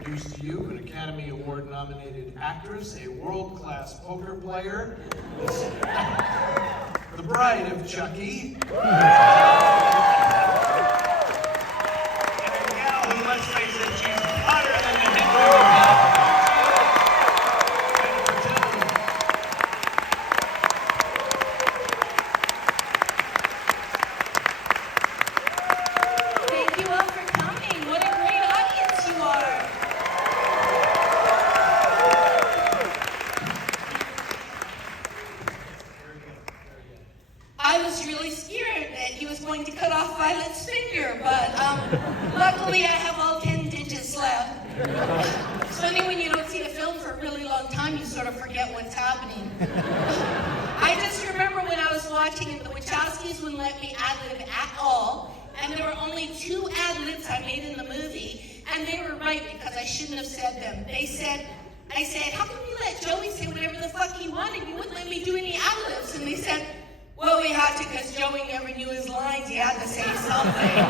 introduce to you an Academy Award-nominated actress, a world-class poker player, the bride of Chucky, and a gal who, let's face it, she's hotter than the Thank you all for coming. What a great audience you are. I was really scared that he was going to cut off Violet's finger, but luckily I have all 10 digits left. It's funny when you don't see a film for a really long time, you sort of forget what's happening. I just remember when I was watching it, the Wachowskis wouldn't let me ad-lib at all, and there were only 2 ad-libs I made in the movie, and they were right because I shouldn't have said them. I said, how come you let Joey say whatever the fuck he wanted? You wouldn't let me do any ad-libs. And they said, well, we had to because Joey never knew his lines. He had to say something.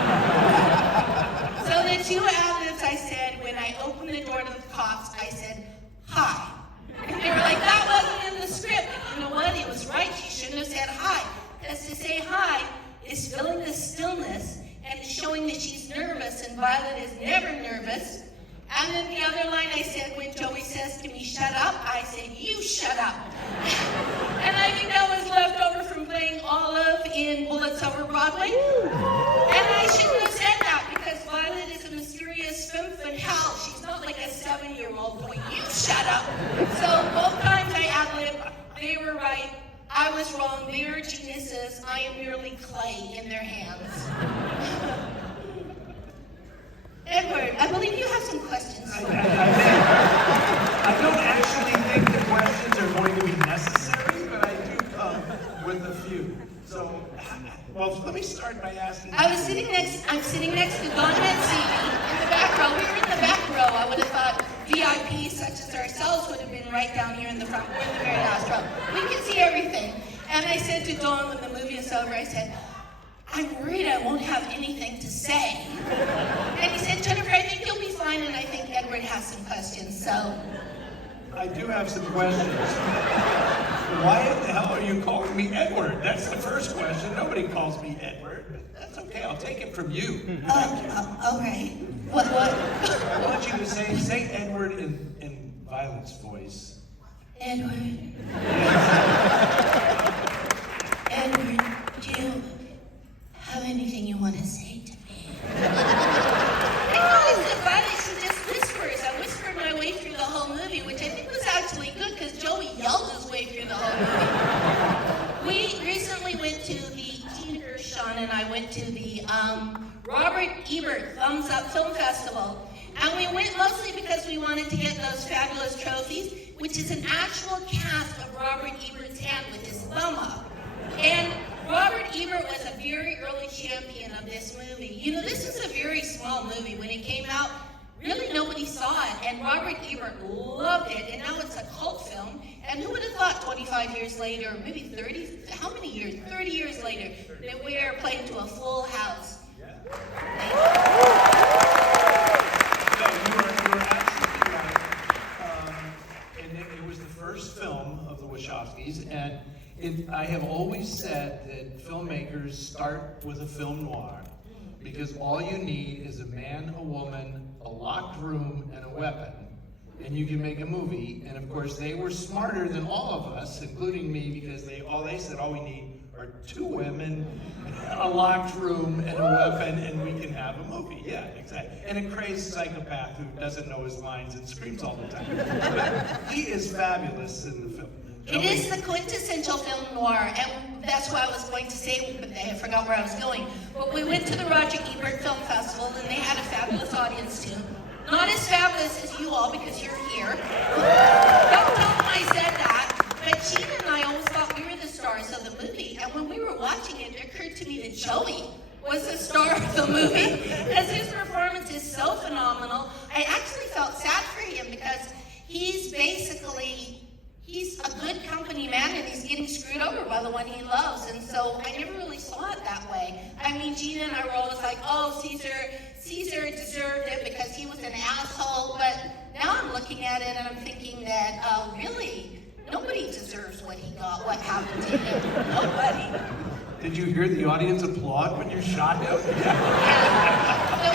So the 2 ad-libs I said, when I opened the door to the cops, I said, hi. And they were like, that wasn't in the script. And you know what? He was right. She shouldn't have said hi. Because to say hi is filling the stillness and showing that she's nervous, and Violet is never nervous. And then the other line I said, when Joey says to me, shut up, I said, you shut up. And I think that was left over from playing Olive in Bullets Over Broadway. And I shouldn't have said that because Violet is a mysterious femme fatale. She's not like a 7-year-old going, you shut up. So both times I ad-lib, they were right. I was wrong. They are geniuses. I am merely clay in their hands. Edward, I believe you have some questions. I don't actually think the questions are going to be necessary, but I do come with a few. So, well, let me start by asking. I'm sitting next to Don Mancini in the back row. We were in the back row. I would have thought VIPs such as ourselves would have been right down here in the front. We're in the very last row. We can see everything. And I said to Don when the movie is over, I said, I'm worried I won't have anything to say. And he said, Jennifer, I think you'll be fine, and I think Edward has some questions, so. I do have some questions. Why the hell are you calling me Edward? That's the first question. Nobody calls me Edward, but that's okay. I'll take it from you. All right. What? I want you to say Edward in Violet's voice. Edward. Edward, do you have anything you want to say to me? I noticed that Violet, she just whispers. I whispered my way through the whole movie, which I think was actually good because Joey yelled his way through the whole movie. We recently went to the, Tina Gershon and I went to the Robert Ebert Thumbs Up Film Festival. And we went mostly because we wanted to get those fabulous trophies, which is an actual cast of Robert Ebert's hand with his thumb up. And Robert Ebert was a very early champion of this movie. You know, this is a very small movie. When it came out, really nobody saw it. And Robert Ebert loved it. And now it's a cult film. And who would have thought 25 years later, maybe 30, how many years? 30 years later, that we are playing to a full house. Yeah. No, you were absolutely right. And it was the first film of the Wachowskis, and I have always said that filmmakers start with a film noir because all you need is a man, a woman, a locked room, and a weapon, and you can make a movie. And of course, they were smarter than all of us, including me, because all they said all we need are 2 women, a locked room, and a weapon, and we can have a movie. Yeah, exactly. And a crazed psychopath who doesn't know his lines and screams all the time. But he is fabulous in the film. It is the quintessential film noir, and that's what I was going to say, but I forgot where I was going. But we went to the Roger Ebert Film Festival, and they had a fabulous audience too. Not as fabulous as you all, because you're here. Don't tell them I said that. But Gina and I always thought we were the stars of the movie, and when we were watching it, it occurred to me that Joey was the star of the movie, because his performance is so phenomenal. I actually felt sad for him, because he's a good company man, and he's getting screwed over by the one he loves, and so I never really saw it that way. I mean, Gina and I were always like, oh, Caesar deserved it because he was an asshole, but I'm looking at it and I'm thinking that, really, nobody deserves what he got, what happened to him. Nobody. Did you hear the audience applaud when you shot him? The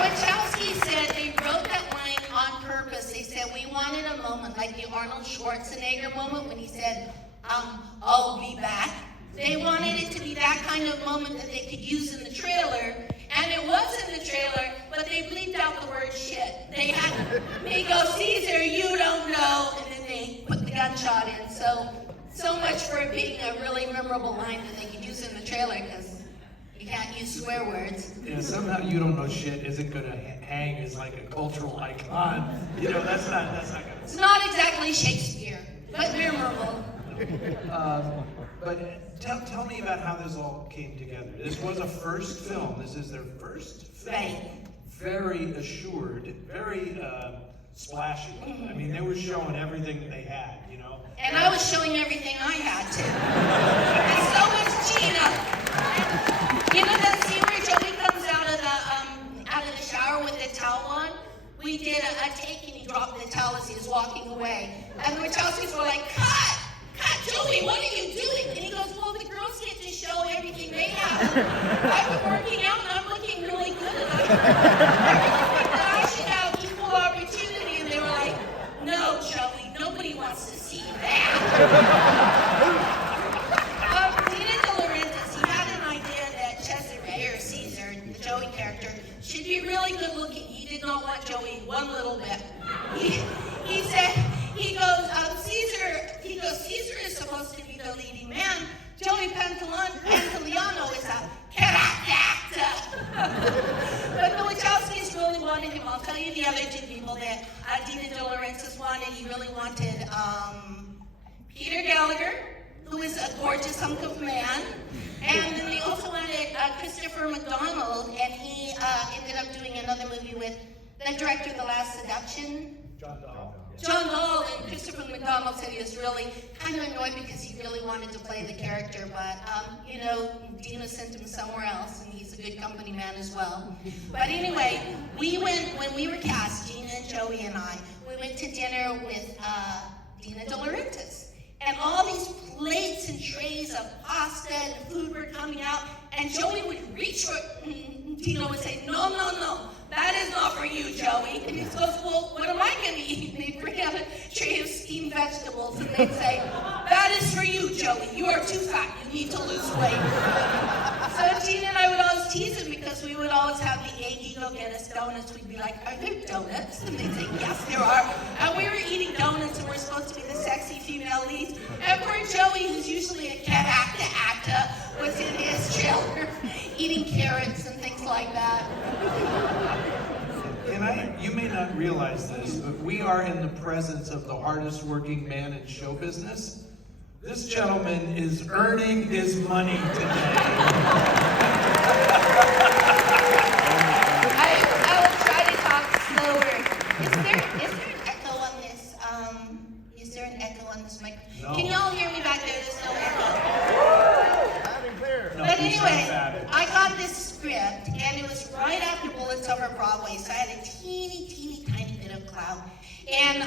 Wachowskis said they wrote that line on purpose. They said, we wanted a moment like the Arnold Schwarzenegger moment when he said, I'll be back. They wanted it to be that kind of moment that they could use in the trailer. And it was in the trailer, but they bleeped out the word shit. They go, Caesar, you don't know, and then they put the gunshot in. So much for it being a really memorable line that they could use in the trailer, because you can't use swear words. Yeah, somehow you don't know shit isn't gonna hang as like a cultural icon. You know, that's not gonna. It's not exactly Shakespeare, but memorable. But tell me about how this all came together. This was a first film. This is their first film. Right. Very assured, very splashy. I mean, they were showing everything that they had, you know. And I was showing everything I had too. And so was Gina. You know that scene where Joey comes out of the shower with the towel on? We did a take and he dropped the towel as he was walking away. And the Wachowskis were like, cut! Cut, Joey, what are you doing? And he goes, well, the girls get to show everything they have. I've been working out and I'm looking really good. And I really think that I should have equal opportunity. And they were like, no, Joey, nobody wants to see that. Dina De Laurentiis, he had an idea that Cesare, or Caesar, the Joey character, should be really good looking. He did not want Joey one little bit. He said, Caesar is supposed to be the leading man. Joey Pantoliano is a character actor. But the Wachowskis really wanted him. I'll tell you the other two people that Dina De Laurentiis wanted. He really wanted Peter Gallagher, who is a gorgeous hunk of man. And then they also wanted Christopher McDonald, and he ended up doing another movie with the director of The Last Seduction. John Dahl, and Christopher McDonald said he was really kind of annoyed because he really wanted to play the character, but you know, Dina sent him somewhere else, and he's a good company man as well. But anyway, when we were cast, Gina and Joey and I, we went to dinner with Dina De Laurentiis. And all these plates and trays of pasta and food were coming out, and Joey would reach for it, and Dina would say, no, no, no. That is not for you, Joey. And he goes, well, what am I going to eat? And they'd bring out a tray of steamed vegetables, and they'd say, that is for you, Joey. You are too fat. You need to lose weight. So Gina and I would always tease him because we would always have the Aggie go get us donuts. We'd be like, are there donuts? And they'd say, yes, there are. And we were eating donuts, and we're supposed to be the sexy female leads. And poor Joey, who's usually a character actor, was in his trailer eating carrots and things like that. And you may not realize this, but we are in the presence of the hardest working man in show business. This gentleman is earning his money today. I will try to talk slower. Is there an echo on this? Is there an echo on this mic? No. Can y'all hear me back there? There's no echo. No, But he's anyway, not bad. I got this script, and it was right after Bullets Over Broadway, so I had a teeny tiny bit of clout. And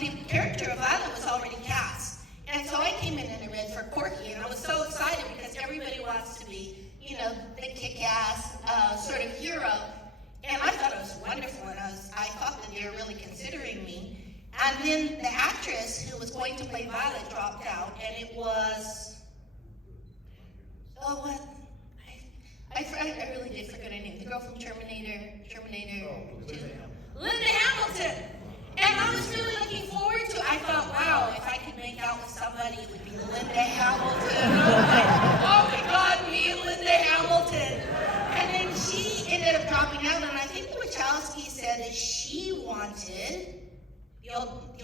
the character of Violet was already cast. And so I came in and I read for Corky, and I was so excited because everybody wants to be, you know, the kick-ass sort of hero. And I thought it was wonderful, and I thought that they were really considering me. And then the actress who was going to play Violet dropped out, and it was, oh, what? I really did forget her name. The girl from Terminator 2. Linda Hamilton. And I was really looking forward to it. I thought, wow, if I could make out with somebody, it would be Linda Hamilton. Oh my God, me and Linda Hamilton. And then she ended up dropping out, and I think the Wachowski said that she wanted, the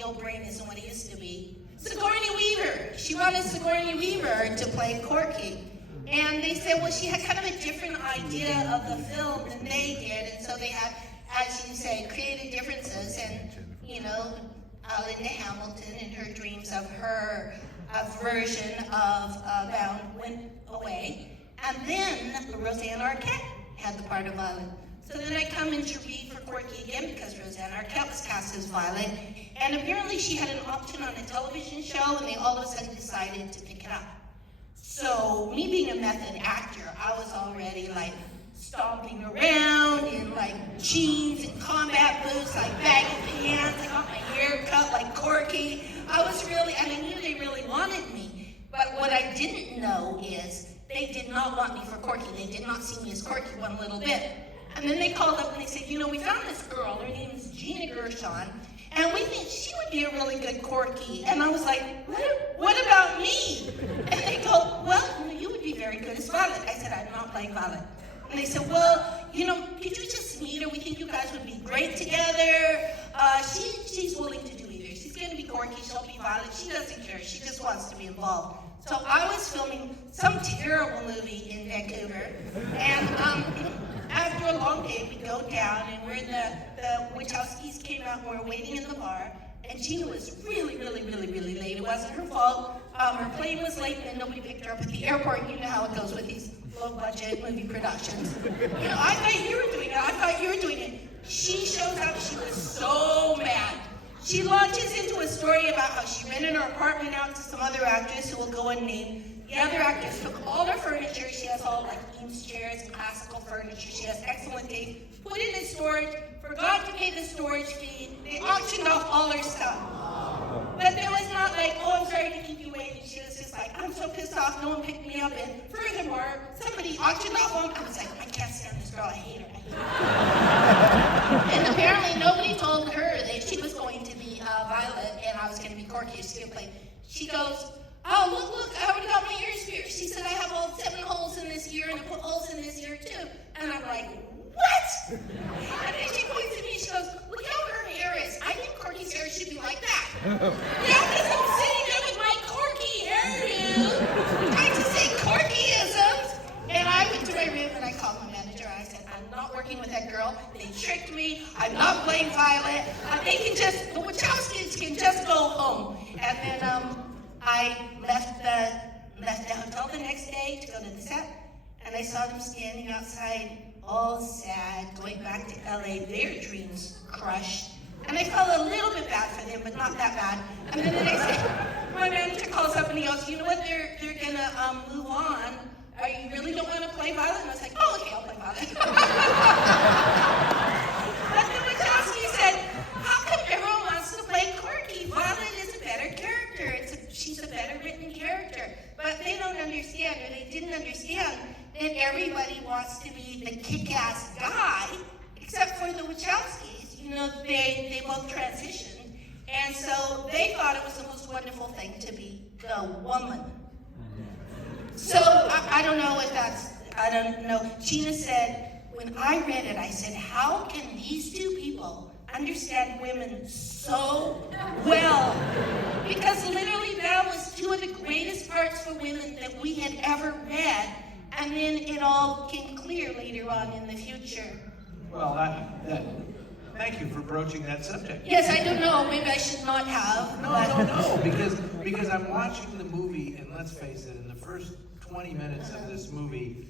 old brain isn't what it used to be, Sigourney Weaver. She wanted Sigourney Weaver to play Corky. And they said, well, she had kind of a different idea of the film than they did, and so they had, as you say, creative differences. And, you know, Linda Hamilton and her dreams of her version of Bound went away. And then Roseanne Arquette had the part of Violet. So then I come in to read for Corky again because Rosanna Arquette was cast as Violet. And apparently she had an option on a television show and they all of a sudden decided to pick it up. So me being a method actor, I was already like stomping around in like jeans and combat boots, like baggy pants. I got my hair cut like Corky. I knew they really wanted me. But what I didn't know is they did not want me for Corky. They did not see me as Corky one little bit. And then they called up and they said, we found this girl. Her name is Gina Gershon. And we think she would be a really good Corky. And I was like, what about me? And they go, well, you would be very good as Violet. I said, I'm not playing Violet. And they said, well, could you just meet her? We think you guys would be great together. She's willing to do either. She's going to be Corky. She'll be Violet. She doesn't care. She just wants to be involved. So I was filming some terrible movie in Vancouver. And after a long day, we go down, and we're in the Wachowskis came out, and we're waiting in the bar, and Gina was really, really, really, really late. It wasn't her fault. Her plane was late, and nobody picked her up at the airport. You know how it goes with these low-budget movie productions. I thought you were doing it. I thought you were doing it. She shows up. She was so mad. She launches into a story about how she rented her apartment out to some other actress who will go unnamed. The other actress took all her furniture. She has all like Eames chairs and classical furniture. She has excellent taste. Put it in storage. Forgot to pay the storage fee. They auctioned off all her stuff. But there was not like, I'm sorry to keep you waiting. She was just like, I'm so pissed off. No one picked me up. And furthermore, somebody auctioned off one. I was like, I can't stand this girl. I hate her. And apparently nobody told her that she was going to be Violet and I was going to be Corky. She goes, oh, look, I already got my ears pierced. She said, I have all 7 holes in this ear and I put holes in this ear too. And I'm like, what? And then she points at me and she goes, look how her hair is. I think Corky's hair should be like that. Yeah, because I'm sitting there with my Corky hairdo, trying to say Corkyisms. And I went to my room and I called my manager. I said, I'm not working with that girl. They tricked me. I'm not playing Violet. The Wachowskis can just go home. And then I left the hotel the next day to go to the set, and I saw them standing outside, all sad, going back to LA, their dreams crushed. And I felt a little bit bad for them, but not that bad. And then the next day, my manager calls up and he goes, you know what, they're gonna move on. You really don't want to play Violet? And I was like, oh, okay, I'll play Violet. But the Wachowski said, how come everyone wants to play Corky? Violet is a better character. She's a better written character. But they don't understand, or they didn't understand, that everybody wants to be the kick-ass guy, except for the Wachowskis. They both transitioned. And so they thought it was the most wonderful thing to be the woman. So I don't know if I don't know. Gina said, when I read it, I said, how can these two people understand women so well? Because literally that was 2 of the greatest parts for women that we had ever read. And then it all came clear later on in the future. Well, thank you for broaching that subject. Yes, I don't know. Maybe I should not have. No, because I'm watching the movie, and let's face it, in the first 20 minutes of this movie,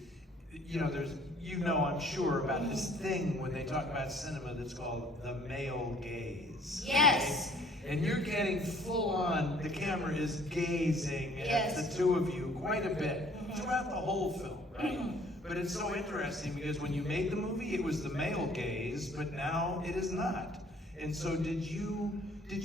I'm sure about this thing when they talk about cinema that's called the male gaze. Yes. Right? And you're getting full on, the camera is gazing at the two of you quite a bit throughout the whole film, right? But it's so interesting because when you made the movie, it was the male gaze, but now it is not. And so did you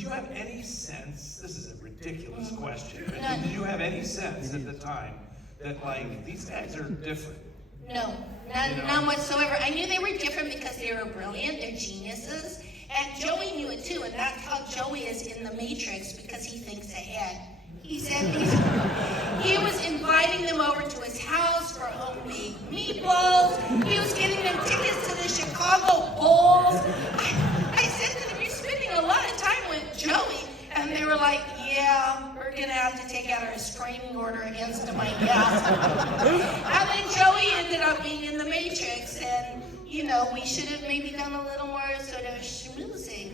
have any sense, this is a ridiculous question, but did you have any sense at the time that these guys are different? No, none whatsoever. I knew they were different because they were brilliant, they're geniuses. And Joey knew it too, and that's how Joey is in The Matrix, because he thinks ahead. He said he was inviting them over to his house for homemade meatballs. He was getting them tickets to the Chicago Bulls. I said to them, you're spending a lot of time with Joey. And they were like, yeah, we're going to have to take out a restraining order against him, I guess. And then Joey ended up being in The Matrix, and we should have maybe done a little more sort of schmoozing.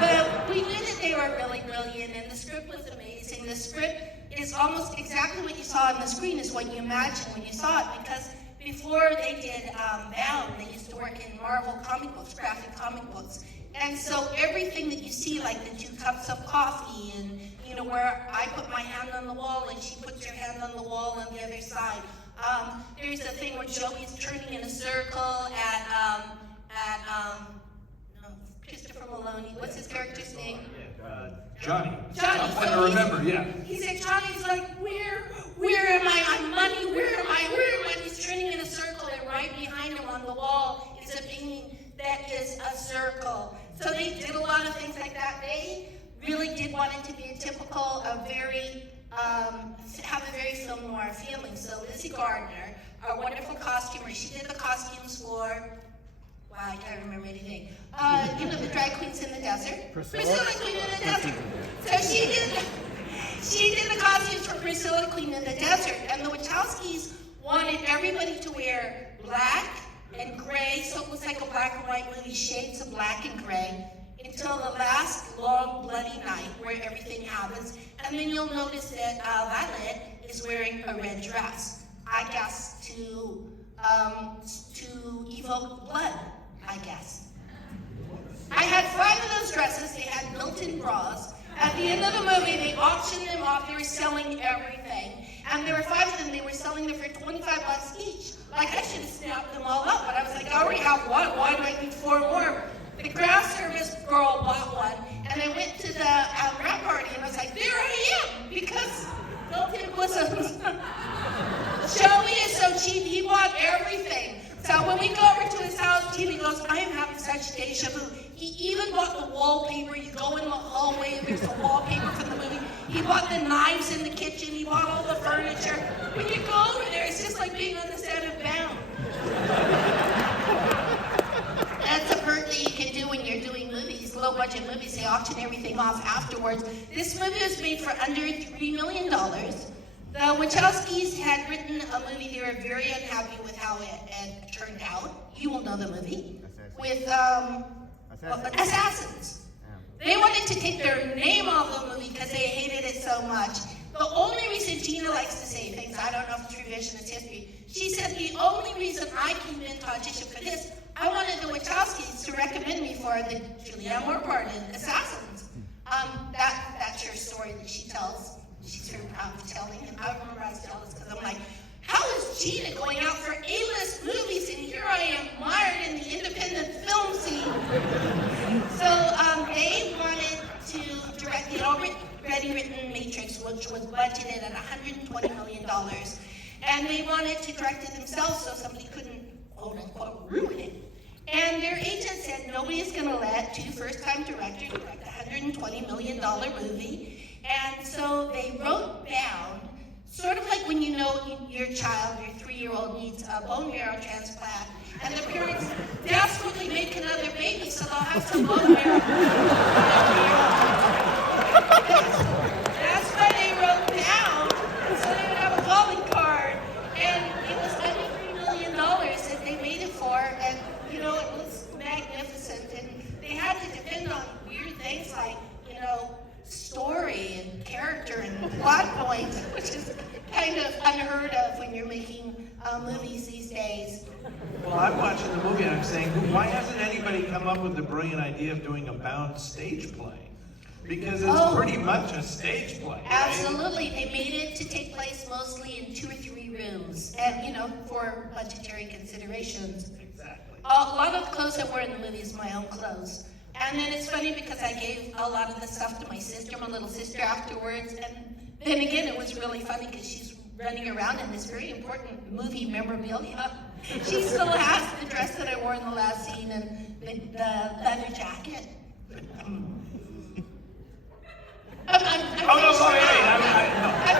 But we knew that they were really brilliant, and the script was amazing. The script is almost exactly what you saw on the screen is what you imagined when you saw it, because before they did Bound, they used to work in Marvel comic books, graphic comic books. And so everything that you see, like the 2 cups of coffee, and where I put my hand on the wall and she puts her hand on the wall on the other side. There's a thing where Joey's turning in a circle at Christopher Maloney. What's his character's name? Johnny. Johnny. I'm trying to remember, yeah. He said, Johnny's like, where am I? I'm money, where am I? And he's turning in a circle, and right behind him on the wall is a painting that is a circle. So they did a lot of things like that. They really did want it to be a typical, have a very film noir feeling. So Lizzie Gardner, our wonderful costumer, she did the costumes for, wow, I can't remember anything. The drag queens in the desert. Priscilla Queen in the desert. So she did the costumes for Priscilla Queen in the desert, and the Wachowskis wanted everybody to wear black and gray, so it was like a black and white movie, shades of black and gray, until the last long bloody night where everything happens, and then you'll notice that Violet is wearing a red dress, I guess to evoke blood, I guess. I had 5 of those dresses. They had built-in bras. At the end of the movie, they auctioned them off. They were selling everything. And there were 5 of them. They were selling them for $25 each. Like, I should have snapped them all up. But I was like, I already have 1. Why do I need 4 more? The craft service girl bought one. And I went to the wrap party. And I was like, there I am. Because built-in bosoms. Joey is so cheap. He bought everything. So when we go over to his house, Tina goes, I am having such deja vu. He even bought the wallpaper. You go in the hallway and there's the wallpaper from the movie. He bought the knives in the kitchen. He bought all the furniture. When you go over there, it's just like being on the set of Bound. That's a perk that you can do when you're doing movies, low-budget movies. They auction everything off afterwards. This movie was made for under $3 million. The Wachowskis had written a movie. They were very unhappy with how it had turned out. You will know the movie. With Assassins. They wanted to take their name off the movie because they hated it so much. The only reason Gina likes to say things, I don't know if it's revisionist history, she said the only reason I came in to audition for this, I wanted the Wachowskis to recommend me for the Julianne Moore part in Assassins. That's her story that she tells. She's very proud of telling, and I remember I was jealous because I'm like, how is Gina going out for A-list movies, and here I am mired in the independent film scene? So they wanted to direct the already written Matrix, which was budgeted at $120 million. And they wanted to direct it themselves so somebody couldn't, quote unquote, ruin it. And their agent said, nobody is going to let 2 first-time directors direct a $120 million movie. And so they wrote Bound, sort of like when you know your child, your 3-year-old needs a bone marrow transplant, and the parents desperately make another baby so they'll have some bone marrow. That's why they wrote Bound, so they would have a calling card. And it was under $3 million that they made it for, and it was magnificent. And they had to depend on weird things like, story and character and plot points, which is kind of unheard of when you're making movies these days. Well, I'm watching the movie and I'm saying, why hasn't anybody come up with the brilliant idea of doing a Bound stage play? Because it's pretty much a stage play. Absolutely. They made it to take place mostly in 2 or 3 rooms, and for budgetary considerations. Exactly. A lot of the clothes I wear in the movie is my own clothes. And then it's funny because I gave a lot of the stuff to my sister, my little sister, afterwards. And then again, it was really funny because she's running around in this very important movie memorabilia. She still has the dress that I wore in the last scene and the leather jacket. I'm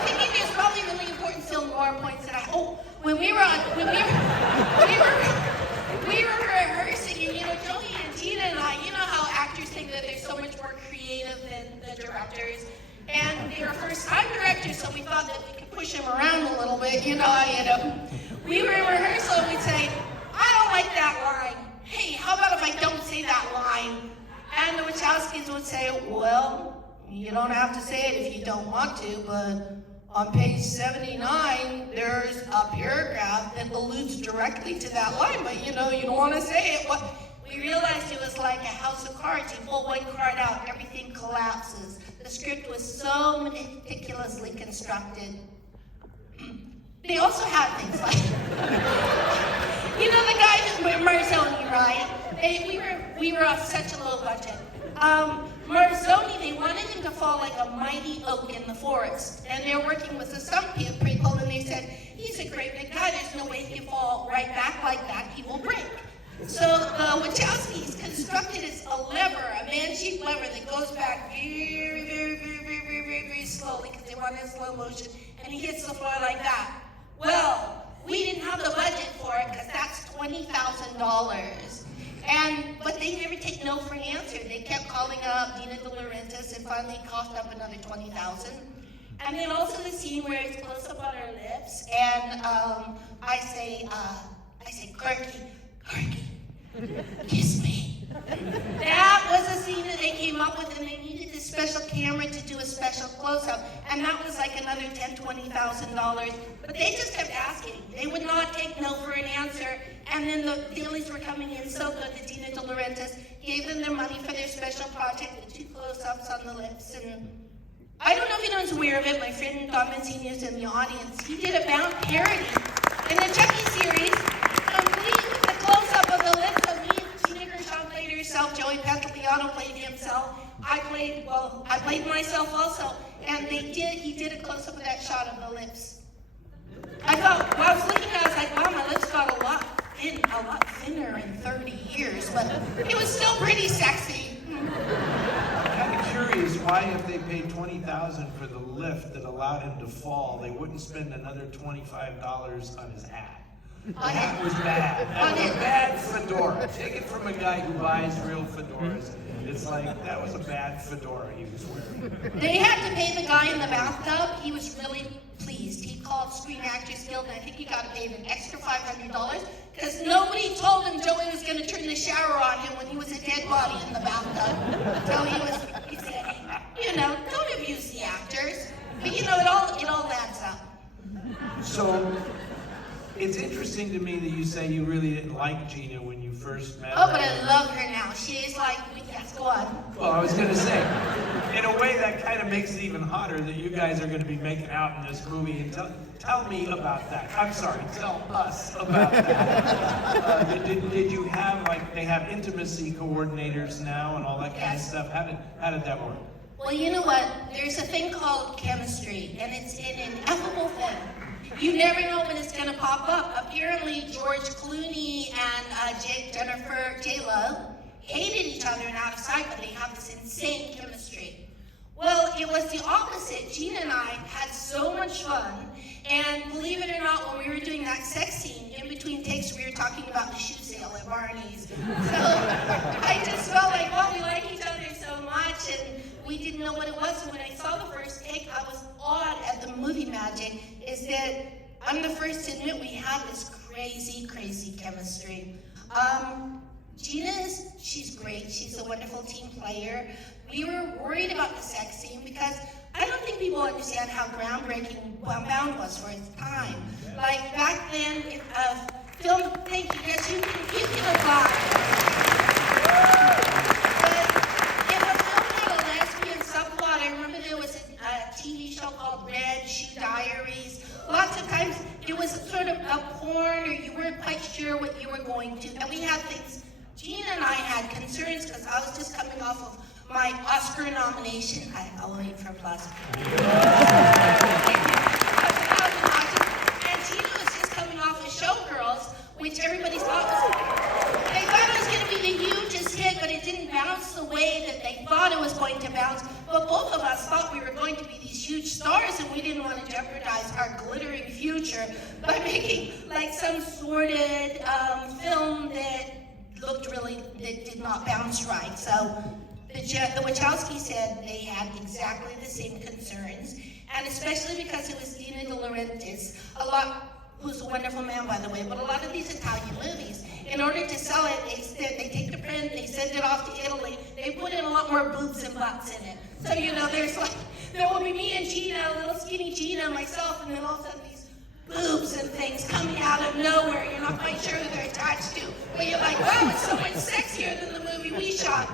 thinking there's probably really important film noir points that when we were rehearsing, and Joey and Tina and I, how actors think that they're so much more creative than the directors, and they were first-time directors, so we thought that we could push them around a little bit, We were in rehearsal and we'd say, I don't like that line. Hey, how about if I don't say that line? And the Wachowskis would say, well, you don't have to say it if you don't want to, but on page 79, there's a paragraph that alludes directly to that line, but you don't want to say it. We realized it was like a house of cards. You pull one card out, everything collapses. The script was so meticulously constructed. They also had things like, the guy who, Marzoni, right? We were off such a low budget. Marzoni, they wanted him to fall like a mighty oak in the forest. And they were working with the stunt people, and they said, he's a great big guy, there's no way he can fall right back like that, he will break. So the Wachowskis constructed a lever, a man-shaped lever that goes back very, very, very, very, very, very, very slowly because they wanted it in slow motion, and he hits the floor like that. Well, we didn't have the budget for it because that's $20,000. But they never take no for an answer. They kept calling up Dina De Laurentiis, and finally it cost up another $20,000. And then also the scene where it's close up on her lips, and I say, Corky, kiss me. That was a scene that they came up with, and they needed this special camera to do a special close-up, and that was like another $10,000, $20,000. But they just kept asking. They would not take no for an answer, and then the dealies were coming in so good that Dina De Laurentiis gave them their money for their special project, the 2 close-ups on the lips, and I don't know if anyone's aware of it. My friend Don Mancini is in the audience. He did a Bound parody in the Chucky series, complete with the close-up of the lips of me. Gina Gershon played herself. Joey Pantoliano played himself. I played myself also. And he did a close-up of that shot of the lips. I thought, while I was looking at it, I was like, wow, my lips got a lot thinner in 30 years, but it was still pretty sexy. I'm kind of curious why, if they paid $20,000 for the lift that allowed him to fall, they wouldn't spend another $25 on his hat. The hat was bad. That was a bad fedora. Take it from a guy who buys real fedoras. It's like, that was a bad fedora he was wearing. They had to pay the guy in the bathtub. He was really pleased. He called Screen Actors Guild, and I think he got paid an extra $500 because nobody told him Joey was going to turn the shower on him when he was a dead body in the bathtub. So he said, don't abuse the actors. But it all adds up. So, it's interesting to me that you say you really didn't like Gina when you first met her. Oh, but I love her now. She is like, yes, go on. Well, I was going to say, in a way that kind of makes it even hotter that you guys are going to be making out in this movie. And tell me about that. I'm sorry, tell us about that. Did you have, they have intimacy coordinators now and all that kind of stuff? How did that work? Well, you know what? There's a thing called chemistry, and it's an ineffable thing. You never know when it's going to pop up. Apparently, George Clooney and Jennifer J-Lo hated each other and out of sight, but they have this insane chemistry. Well, it was the opposite. Gina and I had so much fun, and believe it or not, when we were doing that sex scene, in between takes, we were talking about the shoe sale at Barney's. So I just felt like, well, we like each other so much, and we didn't know what it was. And when I saw the first take, I was awed at the movie magic, is that I'm the first to admit we have this crazy, crazy chemistry. She's great. She's a wonderful team player. We were worried about the sex scene because I don't think people understand how groundbreaking Bound was for its time. Like back then, film, thank you, yes, you can apply. But if a film had a lesbian subplot, I remember there was a TV show called Red Shoe Diaries. Lots of times it was sort of a porn, or you weren't quite sure what you were going to. And we had things. Gina and I had concerns because I was just coming off of my Oscar nomination. I'll wait for applause. And Gina was just coming off of Showgirls, which everybody thought they thought it was going to be the hugest hit, but it didn't bounce the way that they thought it was going to bounce. But both of us thought we were going to be these huge stars, and we didn't want to jeopardize our glittering future by making some sordid film that did not bounce right. So the Wachowskis said they had exactly the same concerns, and especially because it was Dina De Laurentiis, who's a wonderful man, by the way, but a lot of these Italian movies, in order to sell it, they take the print, they send it off to Italy. They put in a lot more boobs and butts in it. So, there will be me and Gina, little skinny Gina and myself, and then all of a sudden these boobs and things coming out of nowhere. You're not quite sure who they're attached to. But you're like, wow, it's so much sexier than the movie we shot.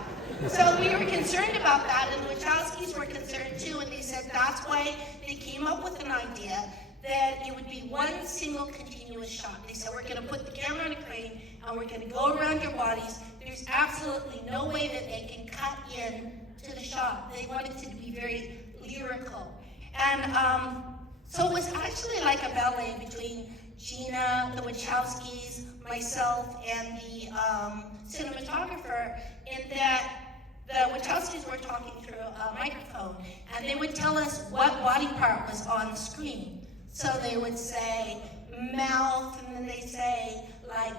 So we were concerned about that, and the Wachowskis were concerned too, and they said that's why they came up with an idea that it would be one single continuous shot. They said, we're going to put the camera on a crane, and we're going to go around your bodies. There's absolutely no way that they can cut in to the shot. They wanted it to be very lyrical. And so it was actually like a ballet between Gina, the Wachowskis, myself, and the cinematographer, in that the Wachowskis were talking through a microphone, and they would tell us what body part was on the screen. So they would say mouth, and then they say like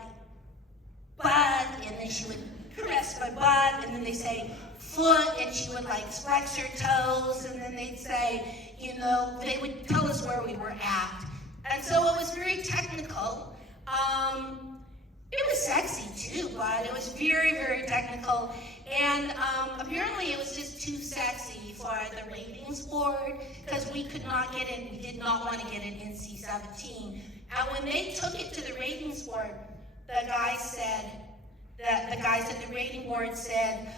butt, and then she would caress my butt, and then they say foot, and she would like flex her toes, and then they'd say, they would tell us where we were at. And so it was very technical. It was sexy too, but it was very, very technical. And apparently it was just too sexy for the ratings board, because we could not get it, we did not want to get it NC-17. And when they took it to the ratings board, the guys at the rating board said,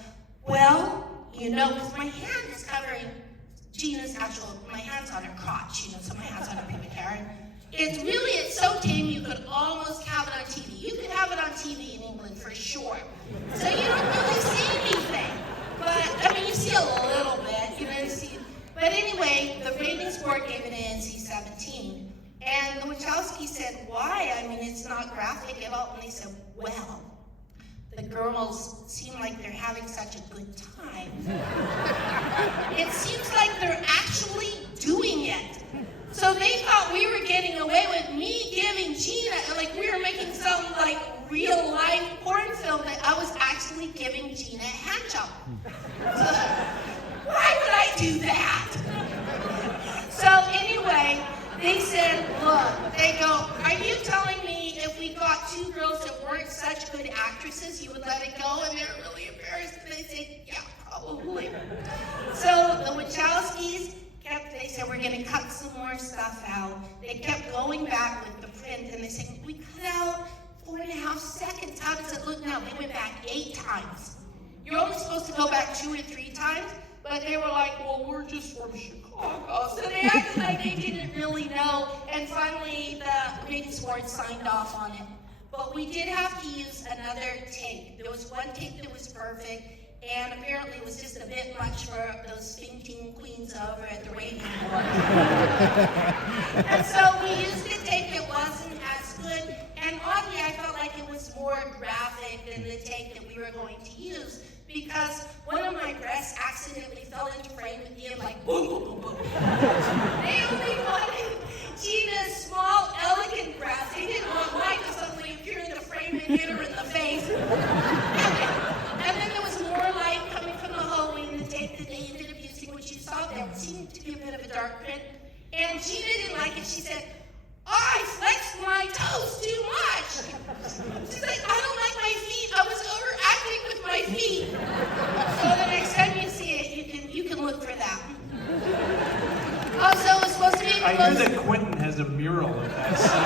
well, because my hand is covering Gina's my hand's on her crotch, so my hand's on her pubic hair. It's so tame you could almost have it on TV. You could have it on TV in England for sure. So you don't really see anything. But, you see a little bit, But anyway, the ratings board gave it an NC-17. And the Wachowskis said, why? It's not graphic at all. And they said, well, the girls seem like they're having such a good time. It seems like they're actually doing it. So they thought we were getting away with me giving Gina, like we were making some like real life porn film, that I was actually giving Gina a hand job. Why would I do that? So anyway, they said, look, they go, are you telling me if we got two girls that weren't such good actresses, you would let it go? And they're really embarrassed. And they said, yeah, probably. So the Wachowskis they said, we're going to cut some more stuff out. They kept going back with the print, and they said, we cut out 4.5 seconds. How does it look now? They went back 8 times. You're only supposed to go back 2 or 3 times, but they were like, well, we're just from Chicago. So they acted like they didn't really know, and finally the ratings board signed off on it. But we did have to use another take. There was one take that was perfect, and apparently it was just a bit much for those fainting queens over at the rating board. And so we used a take that wasn't as good, and oddly I felt like it was more graphic than the take that we were going to use, because one of my breasts accidentally fell into frame with the like boom, boom, boom, boom. They only wanted Gina's small, elegant breasts. They didn't want mine to suddenly appear in the frame and hit her in the face. And then there was more light coming from the hallway in the take that they ended up using, which you saw there. It seemed to be a bit of a dark print. And Gina didn't like it. She said, I flexed my toes too much. She's like, I don't like my feet. I was overacting with my feet. So the next time you see it, you can look for that. Also, it was supposed to be I hear that Quentin has a mural of that scene.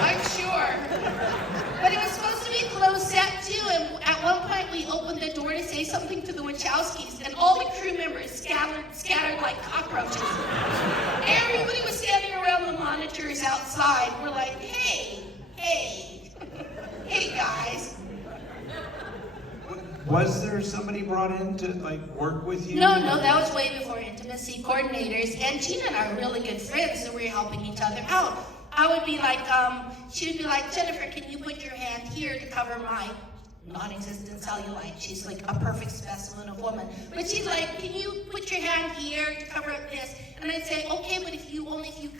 I'm sure. But it was supposed to be closed set too, and at one point we opened the door to say something to the Wachowskis, and all the crew members scattered like cockroaches. Everybody was standing around the monitors outside. We're like, hey, guys. Was there somebody brought in to work with you? No, that was way before intimacy coordinators. And Gina and I are really good friends, so we were helping each other out. I would be like, she would be like, Jennifer, can you put your hand here to cover my non-existent cellulite? She's like a perfect specimen of woman. But she's like, can you put your hand here to cover up this? And I'd say, okay, but if you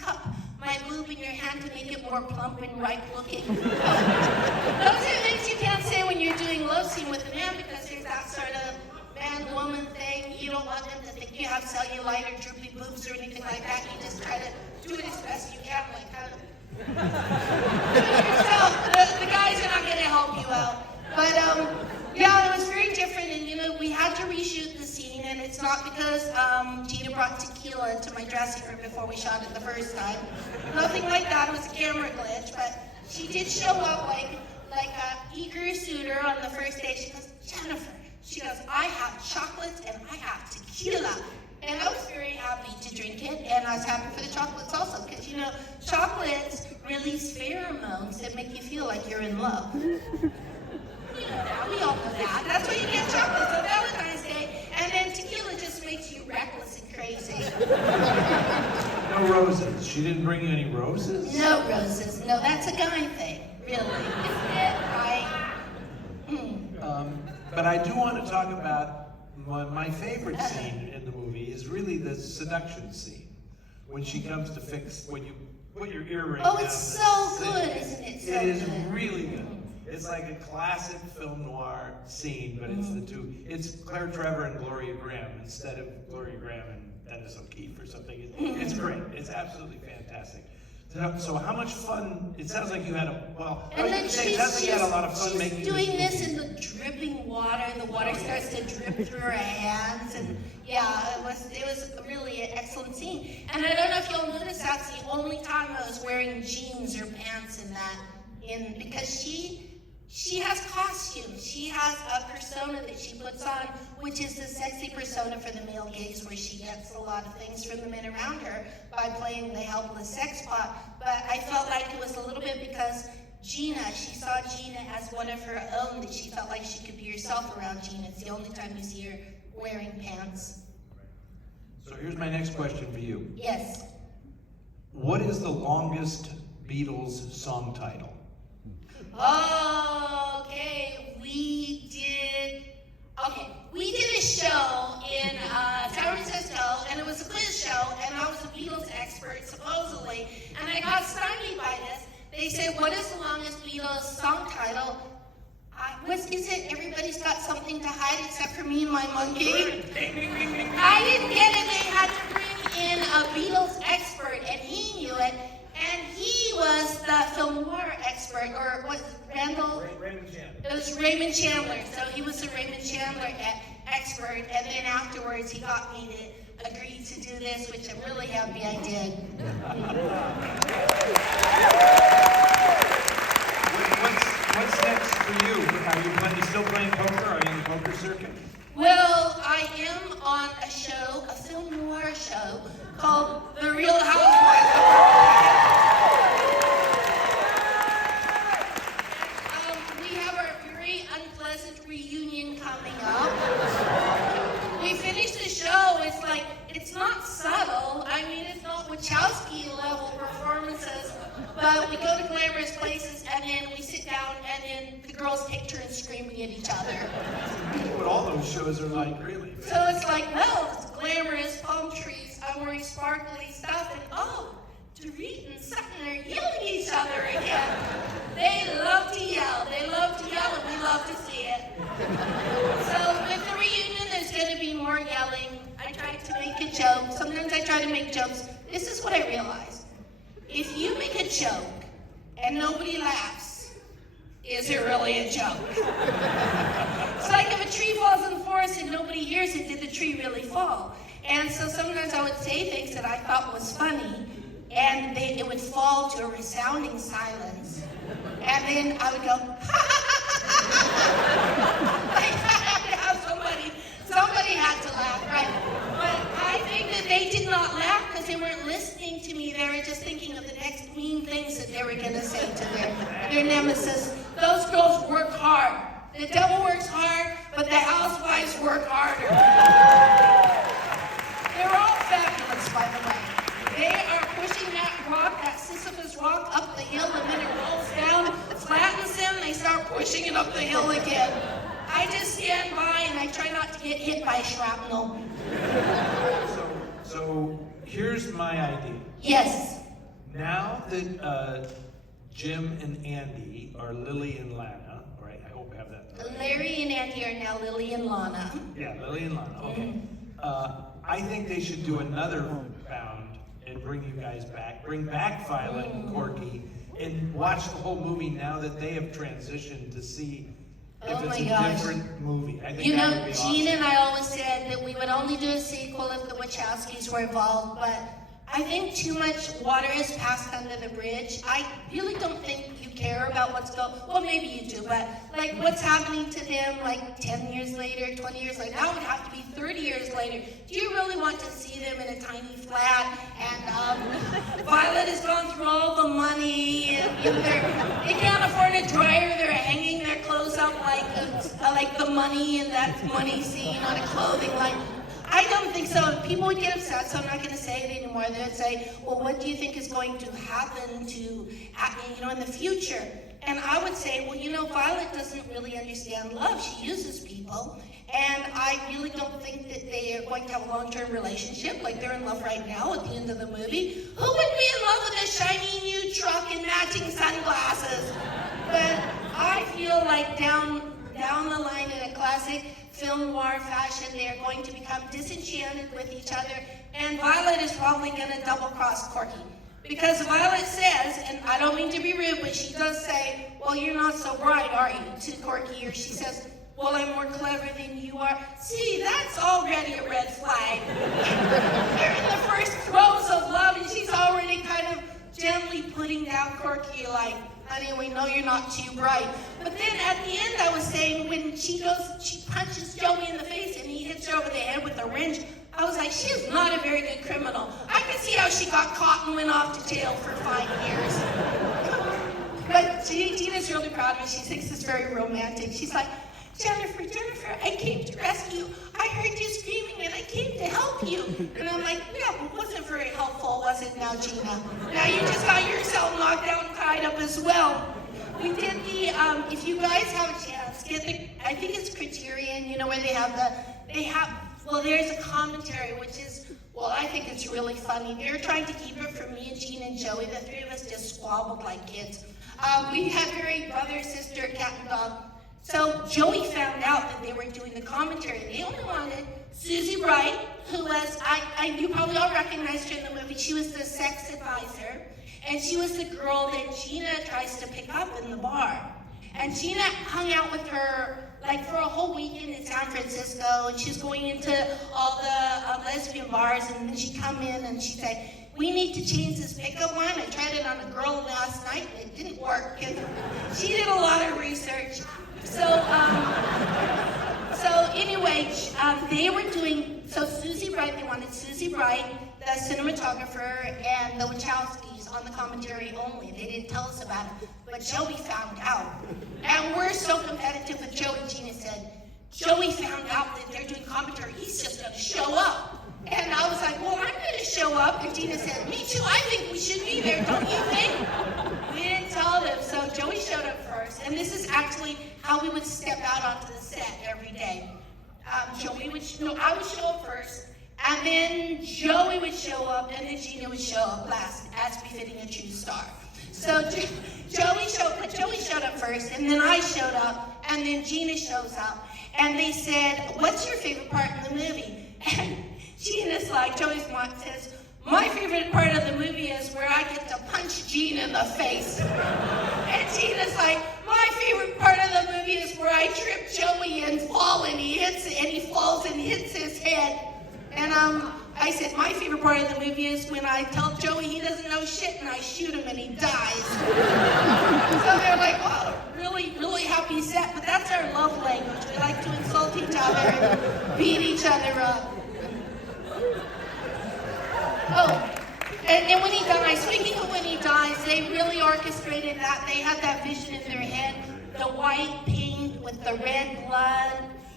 cup my boob in your hand to make it more plump and ripe looking. Those are things you can't say when you're doing love scene with a man, because there's that sort of man-woman thing. You don't want them to think you have cellulite or droopy boobs or anything like that. You just try to do it as best you can, like kind of. So the guys and you out. But yeah, it was very different, and you know, we had to reshoot the scene, and it's not because Gina brought tequila into my dressing room before we shot it the first time. Nothing like that. It was a camera glitch, but she did show up like a eager suitor on the first day. She goes, Jennifer, she goes, I have chocolates and I have tequila. And I was very happy to drink it, and I was happy for the chocolates also, because you know, chocolates release pheromones that make you feel like you're in love. You know that, we all know that. That's why you get chocolates on Valentine's Day, and then tequila just makes you reckless and crazy. No roses. She didn't bring you any roses? No roses. No, that's a guy thing, really, isn't it? But I do want to talk about my favorite scene in the movie is really the seduction scene. When she comes to fix, when you put your earring down. Oh, it's so good, isn't it? So it is good. really good. It's like a classic film noir scene, but it's the two. It's Claire Trevor and Gloria Graham instead of Gloria Graham and Dennis O'Keefe or something. It's great. It's absolutely fantastic. So how much fun? It sounds like you had And then it sounds like you had a lot of fun she's making doing this in the dripping water. The water starts to drip through her hands, and yeah, it was really an excellent scene. And I don't know if you'll notice that's the only time I was wearing jeans or pants because she has costumes. She has a persona that she puts on, which is the sexy persona for the male gaze, where she gets a lot of things from the men around her by playing the helpless sex pot. But I felt like it was a little bit because she saw Gina as one of her own, that she felt like she could be herself around Gina. It's the only time you see her wearing pants. So here's my next question for you. Yes. What is the longest Beatles song title? Okay, we did a show in San Francisco, and it was a quiz show, and I was a Beatles expert, supposedly, and I got stymied by this. They said, what is the longest Beatles song title? Is it Everybody's Got Something to Hide Except for Me and My Monkey? I didn't get it. They had to bring in a Beatles expert, and he knew it. And he was the film noir expert, or was it Randall? Raymond Chandler. It was Raymond Chandler. So he was the Raymond Chandler expert, and then afterwards he got me to agree to do this, which I'm really happy I did. What's next for you? Are you still playing poker? Are you in the poker circuit? Well, I am on a show, a film noir show called The Real Housewives. We have our very unpleasant reunion coming up. We finished the show. It's not subtle. I mean, it's not Wachowski level performances, but we go to glamorous places, and then we sit down, and then the girls take turns screaming at each other. What all those shows are like, really. So it's like, no, it's glamorous, palm trees, I'm wearing sparkly stuff, and Dorit and Sutton are yelling at each other again. They love to yell, and we love to see it. So with the reunion, there's going to be more yelling. I tried to make a joke. Sometimes I try to make jokes. This is what I realized. If you make a joke and nobody laughs, is it really a joke? It's like if a tree falls in the forest and nobody hears it, did the tree really fall? And so sometimes I would say things that I thought was funny, and it would fall to a resounding silence. And then I would go, like I had to have somebody had to laugh, right? But I think that they did not laugh because they weren't listening to me. They were just thinking of the next mean things that they were going to say to their nemesis. Those girls work hard. The devil works hard, but the housewives work harder. They're all fabulous, by the way. They are pushing that Sisyphus rock up the hill, and then it rolls down, flattens them, they start pushing it up the hill again. I just stand by and I try not to get hit by shrapnel. So here's my idea. Yes. Now that Jim and Andy are Lily and Lana, right? I hope I have that right. Larry and Andy are now Lily and Lana. Yeah, Lily and Lana, okay. I think they should do another round and bring you guys back. Bring back Violet and Corky and watch the whole movie now that they have transitioned to see if Oh it's my a gosh. different movie. I think You that know, would be Gene awesome. and I always said that we would only do a sequel if the Wachowskis were involved, but I think too much water has passed under the bridge. I really don't think you care about what's going, well, maybe you do, but like what's happening to them like 10 years later, 20 years later, now it would have to be 30 years later. Do you really want to see them in a tiny flat? And Violet has gone through all the money, and they can't afford a dryer, they're hanging their clothes up like the money in that money scene on a clothing line. I don't think so. People would get upset, so I'm not going to say it anymore. They would say, well, what do you think is going to happen in the future? And I would say, well, Violet doesn't really understand love. She uses people. And I really don't think that they are going to have a long-term relationship, like they're in love right now at the end of the movie. Who would be in love with a shiny new truck and matching sunglasses? But I feel like down the line in a classic film noir fashion, they are going to become disenchanted with each other, and Violet is probably going to double-cross Corky. Because Violet says, and I don't mean to be rude, but she does say, well, you're not so bright, are you, to Corky, or she says, well, I'm more clever than you are. See, that's already a red flag. They're in the first throes of love, and she's already kind of gently putting down Corky like, honey, we know you're not too bright. But then at the end, I was saying, when she punches Joey in the face and he hits her over the head with a wrench, I was like, she is not a very good criminal. I can see how she got caught and went off to jail for 5 years. But Gina's really proud of me. She thinks it's very romantic. She's like, Jennifer, I came to rescue. I heard you screaming and I came to help you. And I'm like, yeah, it wasn't very helpful, was it now, Gina? Now you just got yourself knocked out and tied up as well. We did if you guys have a chance, I think it's Criterion, where there's a commentary, which is, I think it's really funny. They were trying to keep it from me and Gina and Joey. The three of us just squabbled like kids. We had very brother, sister, cat and dog. So Joey found out that they were doing the commentary. They only wanted Susie Bright, who was, you probably all recognized her in the movie. She was the sex advisor, and she was the girl that Gina tries to pick up in the bar. And Gina hung out with her like for a whole weekend in San Francisco, and she was going into all the lesbian bars, and then she'd come in and she'd say, we need to change this pickup line. I tried it on a girl last night, and it didn't work. And she did a lot of research. So anyway, they were doing, Susie Bright, they wanted Susie Bright, the cinematographer, and the Wachowskis on the commentary only. They didn't tell us about it, but Joey found out. And we're so competitive with Joey. Gina said, Joey found out that they're doing commentary. He's just going to show up. And I was like, well, I'm going to show up. And Gina said, me too. I think we should be there, don't you think? We didn't tell them. So Joey showed up first. And this is actually how we would step out onto the set every day. I would show up first. And then Joey would show up. And then Gina would show up last, as befitting a true star. So Joey showed up first. And then I showed up. And then Gina shows up. And they said, what's your favorite part in the movie? And Gina's like, Joey's mom says, my favorite part of the movie is where I get to punch Gene in the face. And Gina's like, my favorite part of the movie is where I trip Joey and fall, and he falls and hits his head. And I said, my favorite part of the movie is when I tell Joey he doesn't know shit and I shoot him and he dies. So they're like, wow, really, really happy set, but that's our love language. We like to insult each other and beat each other up. Oh, and when he dies, speaking of when he dies, they really orchestrated that. They had that vision in their head, the white paint with the red blood.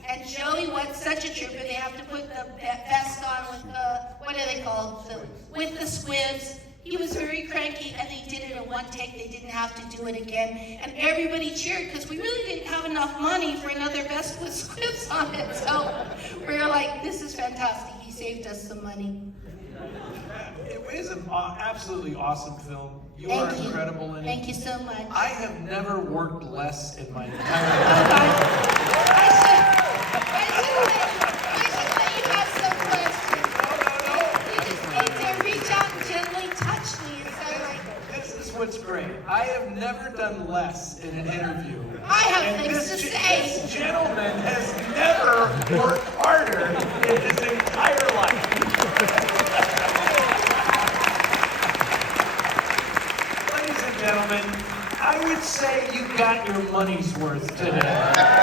And Joey was such a trooper. They have to put the vest on with the, what are they called? With the squibs. He was very cranky, and they did it in one take. They didn't have to do it again. And everybody cheered, because we really didn't have enough money for another vest with squibs on it. So we were like, this is fantastic. He saved us some money. It is an absolutely awesome film. You Thank are you. incredible in it. Thank you so much. I have never worked less in my entire Oh, life. I should let you have some questions. You just need to reach out and gently touch me and say, like, This is what's great. I never done less in an interview. I have And things to say. This gentleman has never worked harder in his entire life. Ladies and gentlemen, I would say you got your money's worth today.